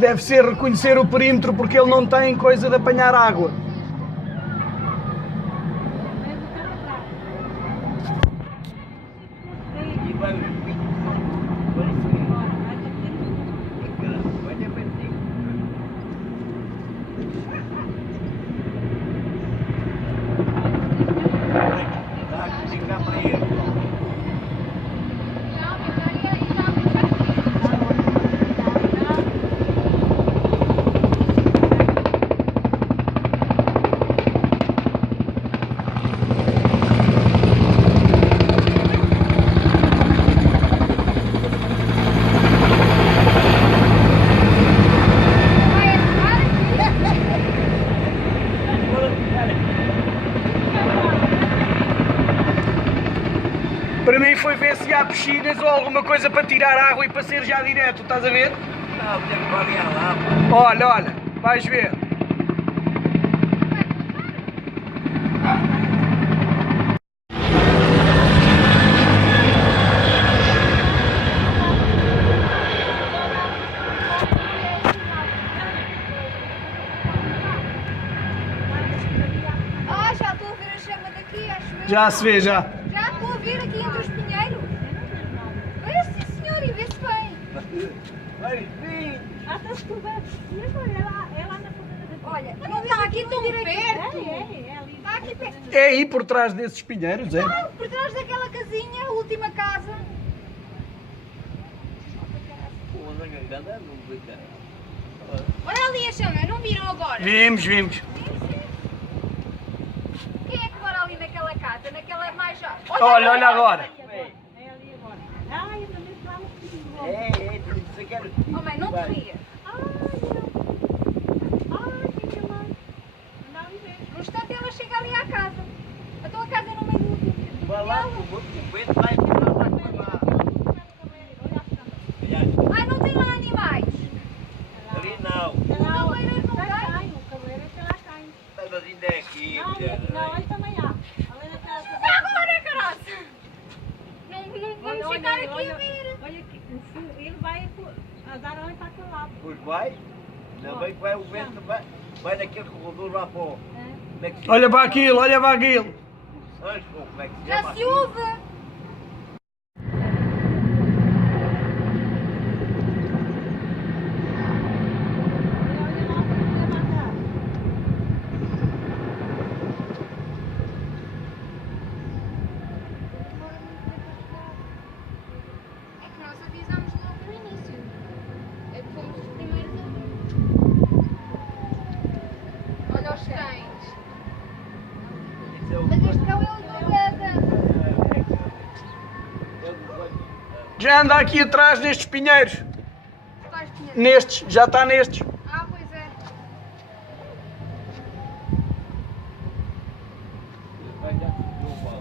Deve ser reconhecer o perímetro porque ele não tem coisa de apanhar água. Para mim foi ver se há piscinas ou alguma coisa para tirar água e para ser já direto, estás a ver? Não, tem que variar lá. Olha, olha, vais ver. Ah, já estou a ver a chama daqui, acho eu. Já se vê, já. Já estou a ver aqui entre os pinheiros. Vê-se, sim, senhor, e vê-se bem. Vai, sim. Até se puder, ela na ponta da Olha, não está aqui tão perto. É ali. Está aqui perto. É aí por trás desses pinheiros, é? Ah, por trás daquela casinha, a última casa. Pô, não é grande, não vê, cara. Olha ali a chama, não viram agora? Vimos, vimos. Quem é que mora ali naquela casa? Naquela mais já. Olha, olha agora. É ali agora. Ai, eu também falo assim. Você quer... Oh mãe, não te rias. Ai, minha mãe. Não vejo. No instante ela chega ali à casa. A tua casa é no meio do Vai lá, pinhal. o vento vai ficar lá com lá. Ai, não tem lá animais. Ali não. Não, Caleiras não tem. o cabeleiro é que lá cai. Mas ainda é aqui, Não, aí também há. Ali naquela Dá agora, caraça. Não vamos ficar aqui a ver. Olha aqui, ele vai, as aranhas para aquele lado. Pois vai. Ainda bem que vai o vento, vai naquele corredor lá para o... Como é que se Olha para aquilo, olha para aquilo. Anjo, como é que se Já chama? se ouve. É que nós avisámos logo no início. É que fomos os primeiros a ver. Olha os cães. Isso é o... Mas este cão é o do Gada. Já anda aqui atrás nestes pinheiros. Estás pinheiros. Nestes, já está nestes. Ah, pois é. Vai já subiu o pau.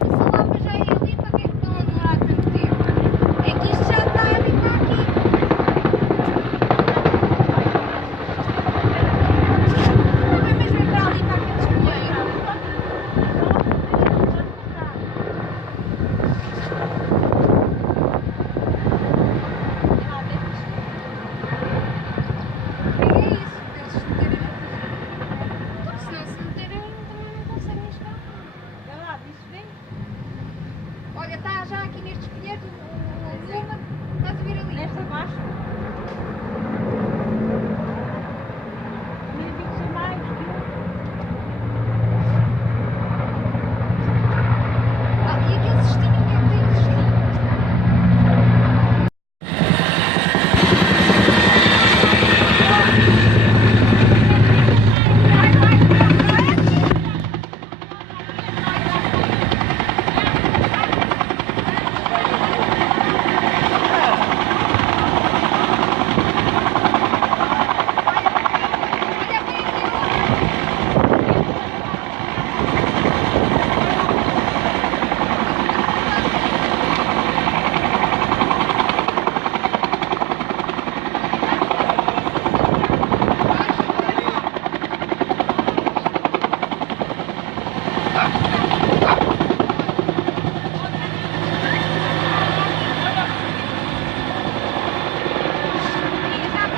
Essa lava já é ali, para que é que estão a demorar tanto tempo? É que isto já está a vir para aqui. Não é mesmo ir para ali, para aqueles pinheiros. O que é isso? Eles se meterem na cozinha. Porque se não se meterem, também não conseguem chegar. Olha lá, isso vem. Olha, está já aqui nestes pinheiros, o Zuma, estás a vir ali. Nesta baixa. Também vi que são mais. Ah, e aquele cestinho, o que é que tem o cestinho? Olha bem aqui. E já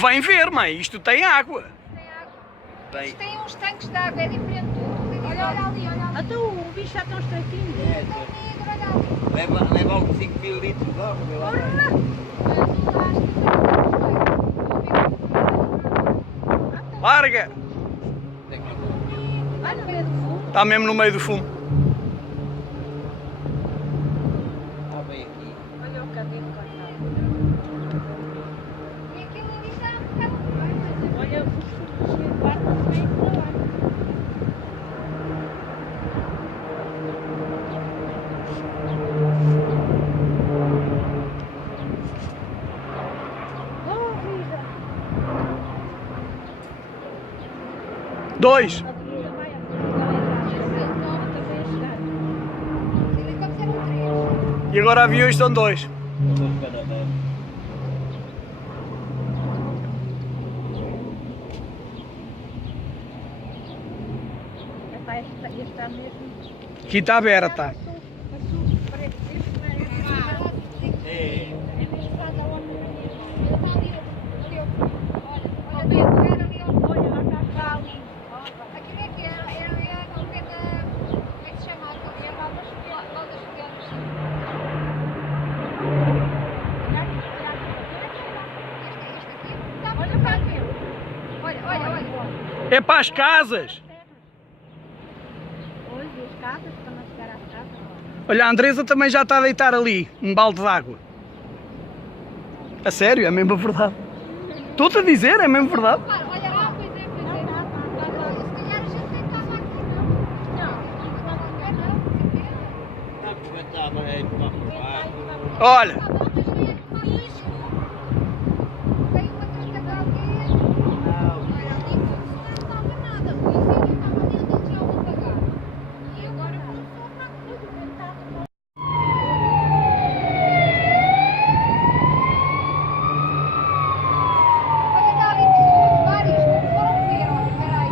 convém ver, mãe. Isto tem água. Tem água. Bem, Isto tem uns tanques de água, é diferente de tudo. Olha ali, olha ali. Até o bicho já tão estreitinho. É tão negro, olha ali. leva uns 5.000 litros de água, meu lá. Larga. Vai no meio do fundo. Está mesmo no meio do fumo. Ah, bem aqui. Olha o cabelo cortado. E aquilo ali está um bocado mais. Olha os fumos que guardam bem para lá. Oh, vida! 2. A vida vai a também a chegar. Os helicópteros eram 3. E agora aviões são 2. Está mesmo. Aqui está aberta. É mesmo faz a onda ali. Olha, Pedro, era ali ao Olha, lá está ali. aquilo é que era ao pé da. Como é que se chama? Ali a Valdas Estudantes. Este aqui está Olha para aqui. Olha. É para as casas. Hoje as casas, para não chegar às casas. Olha, a Andresa também já está a deitar ali um balde de água. A sério, é mesmo verdade. Estou-te a dizer, é mesmo verdade. Olha, pois é. Se calhar a gente tem que estar lá aqui, não. Está a aproveitar, mas é para baixo. Olha, Está bom, mas vem aqui um risco. Tem uma cascata ali. Olha, ali não estava nada. O incêndio estava ali onde eles iam apagar. E agora começou a ficar tudo. Olha, está ali pessoas, várias, não foram ver. Olha, espera aí.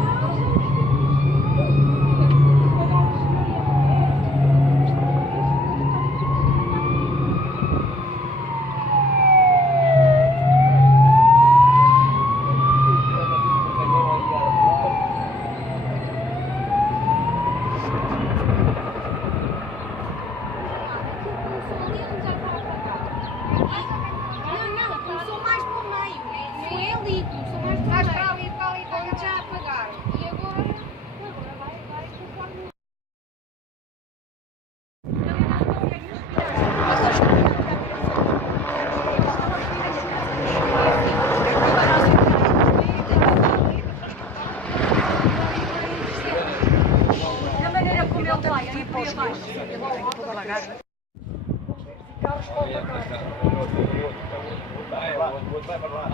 Não, começou mais para o meio. Foi ali, começou mais para ali, onde já apagaram. E agora vai conforme. Da maneira como ele vai, aí para baixo. Vai para lá.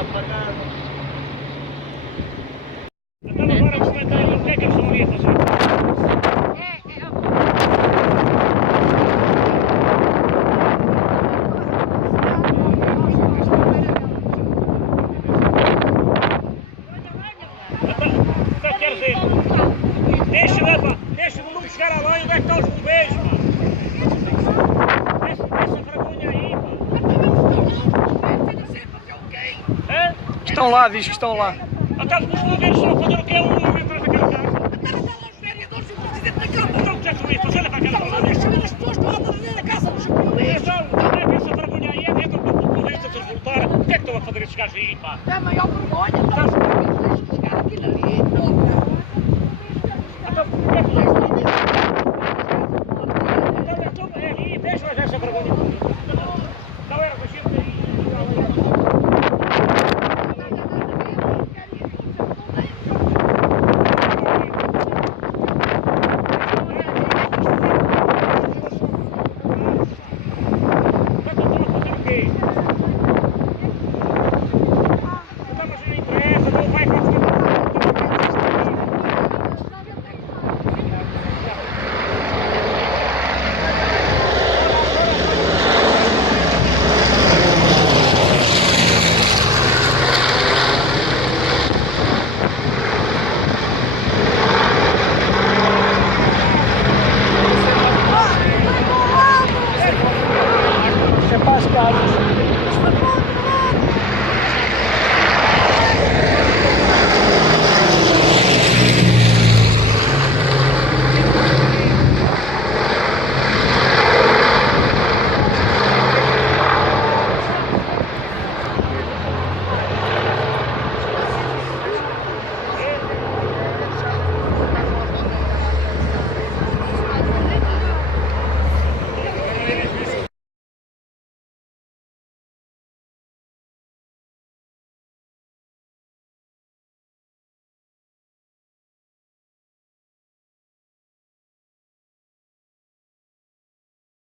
está apagado. Então agora os comentários, o que é que eles estão ali a fazer? Então quer dizer, deixa o Luís chegar lá e onde é que estão os bombeiros, pá? Essa vergonha aí, pá. Hã? Estão lá, diz que estão lá. Então os bombeiros estão a fazer o que é um homem atrás daquela casa? Então o que é que estão aí a fazer para aquela casa? Então, onde é que essa vergonha aí é dentro do bombeiros a transportar? O que é que estão a fazer esses gajos aí, pá? É a maior vergonha, não. Chegar aquilo ali, não.